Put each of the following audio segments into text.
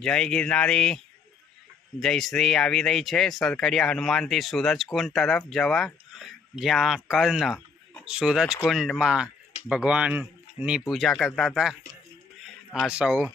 જય ગિરનારી. જય શ્રી આવી રહી છે સરકડિયા હનુમાનથી સૂરજકુંડ તરફ જવા. જ્યાં કર્ણ સૂરજકુંડમાં ભગવાનની પૂજા કરતા હતા. આ સૌ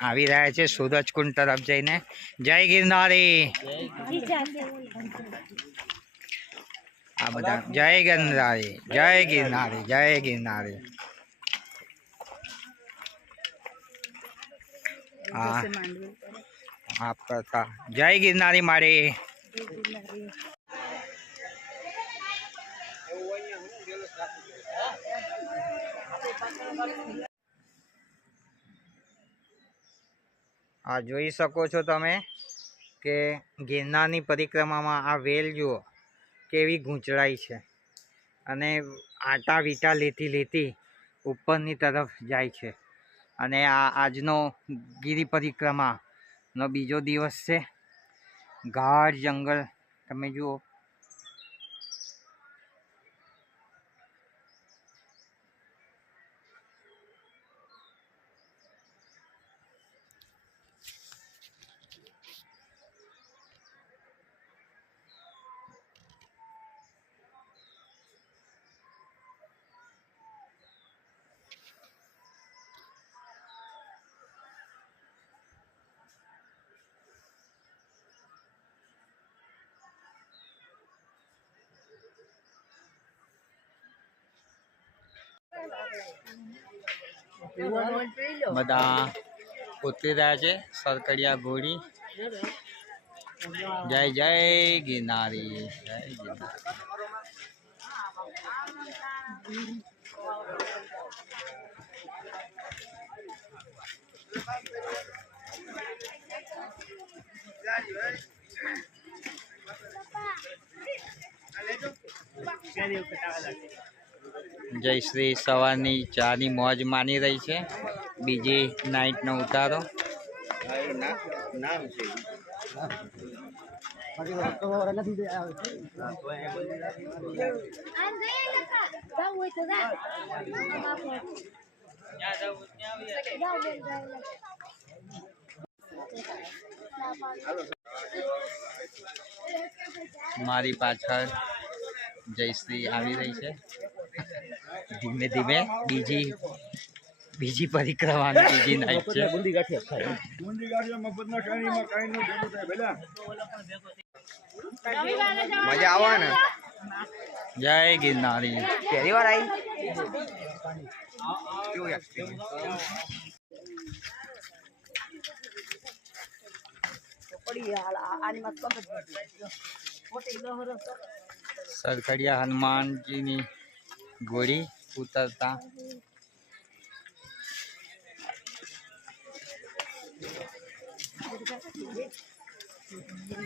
આવી રહ્યા છે સૂરજકુંડ તરફ જઈને. જય ગિરનારી. આ બધા જય ગિરનારી જય ગિરનારી જય ગિરનારી. હા. આપ કરતા જય ગિરનારી મારી આ જોઈ શકો છો તમે કે ગિરનારની પરિક્રમામાં આ વેલ જુઓ કેવી ગૂંચળાઈ છે. અને આટા વીટા લેતી લેતી ઉપરની તરફ જાય છે. અને આ આજનો ગીરી પરિક્રમાનો બીજો દિવસ છે. ગાઢ જંગલ. તમે જુઓ બધા ઉતરી રહ્યા છે. સરકડિયા ઘોડી જય જય ગિરનારી જય ગિરનારી. જય શ્રી સવારની ચાની મોજ માની રહી છે. બીજી નાઇટનો ઉતારો. મારી પાછળ જયશ્રી આવી રહી છે. ધીમે ધીમે બીજી બીજી પરિક્રમાની બીજી નાઈટ છે. મજા આવે ને? જય ગિરનારી. પહેલી વાર આવી? કેવું? સરકડિયા હનુમાનજીની ઘોડી ઉતરતા.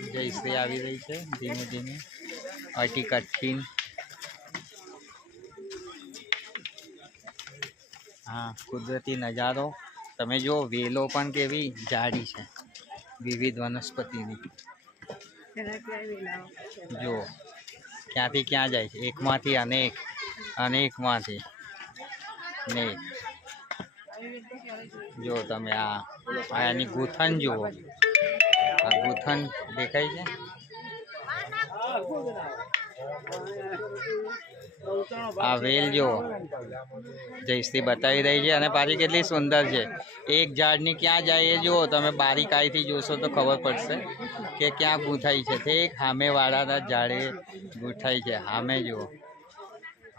જયશ્રી આવી રહી છે ધીમે ધીમે. અટી કઠિન. હા કુદરતી નજારો. તમે જો વેલો પણ કેવી જાડી છે. વિવિધ વનસ્પતિની. જો ક્યાંથી ક્યાં જાય છે? એકમાંથી અનેક. અનેકમાંથી. ને જો તમે આ એની ગૂંથણ જુઓ. આ ગૂંથણ દેખાય છે? આ વેલ જુઓ. જયશ્રી બતાવી રહી છે અને પાછી કેટલી સુંદર છે. એક ઝાડની ક્યાં જાય એ જુઓ. તમે બારીકાઈથી જોશો તો ખબર પડશે કે ક્યાં ગૂંથાઈ છે. તે એક હામેવાળાના ઝાડે ગૂંથાઈ છે. સામે જુઓ.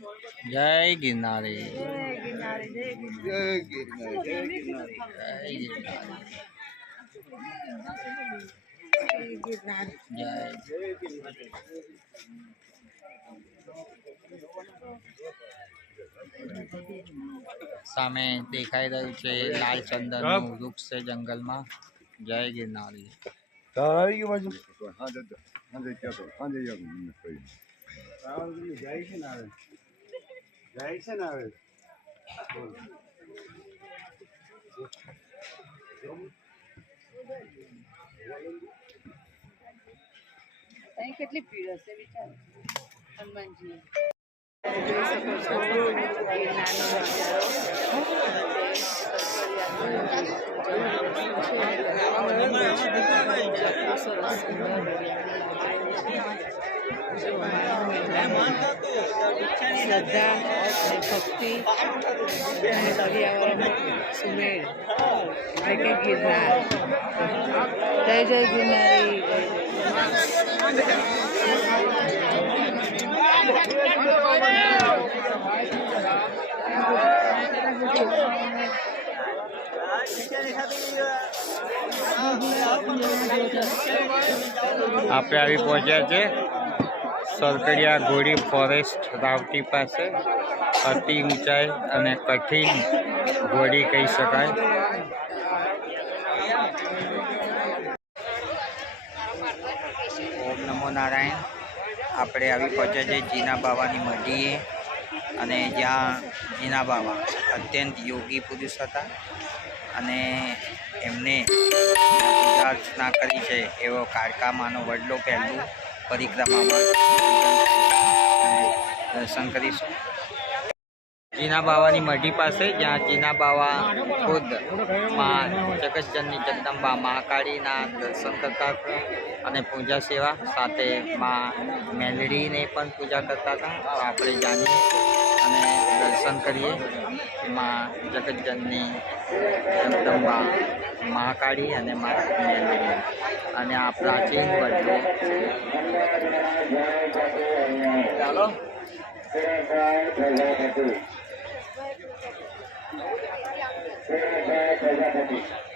જય ગિરનારી જય ગિરનારી જય સામે દેખાઈ રહ્યું છે લાલ ચંદનનું વૃક્ષ છે જંગલમાં જય ગિરનારી આવી ગયું બાજુ જાય છે ને હવે જાય છે ને હવે? અહીં કેટલી ભીડ હશે વિચાર? હનુમાનજી શ્રદ્ધા ભક્તિ અને પર્યાવરણ સુમેળ એટલે કે ગિરનારી જય જય આપણે આવી પહોંચ્યા છે. સરકડિયા ઘોડી ફોરેસ્ટ રાવટી પાસે અતિ ઊંચાઈ અને કઠિન ઘોડી કહી શકાય. ઓમ નમો નારાયણ. આપણે આવી પહોંચ્યા છે જીના બાવાની મઢીએ અને જ્યાં જીના બાબા અત્યંત યોગી પુરુષ હતા અને એમને પૂજા અર્ચના કરી છે એવો કાળકામાનો વડલો પહેલું પરિક્રમામાં દર્શન કરીશું. જીના બાવાની મઢી પાસે, જ્યાં જીના બાવા ખુદમાં જગતજનની જગદંબા મહાકાળીના દર્શન કરતા હતા અને પૂજા સેવા સાથે માં મેલડીને પણ પૂજા કરતા હતા. આપણે જાણીએ અને દર્શન કરીએ. માં જગતજનની જગદંબા મહાકાળી અને મા અને આ પ્રાચીન વડલો ચાલો. You.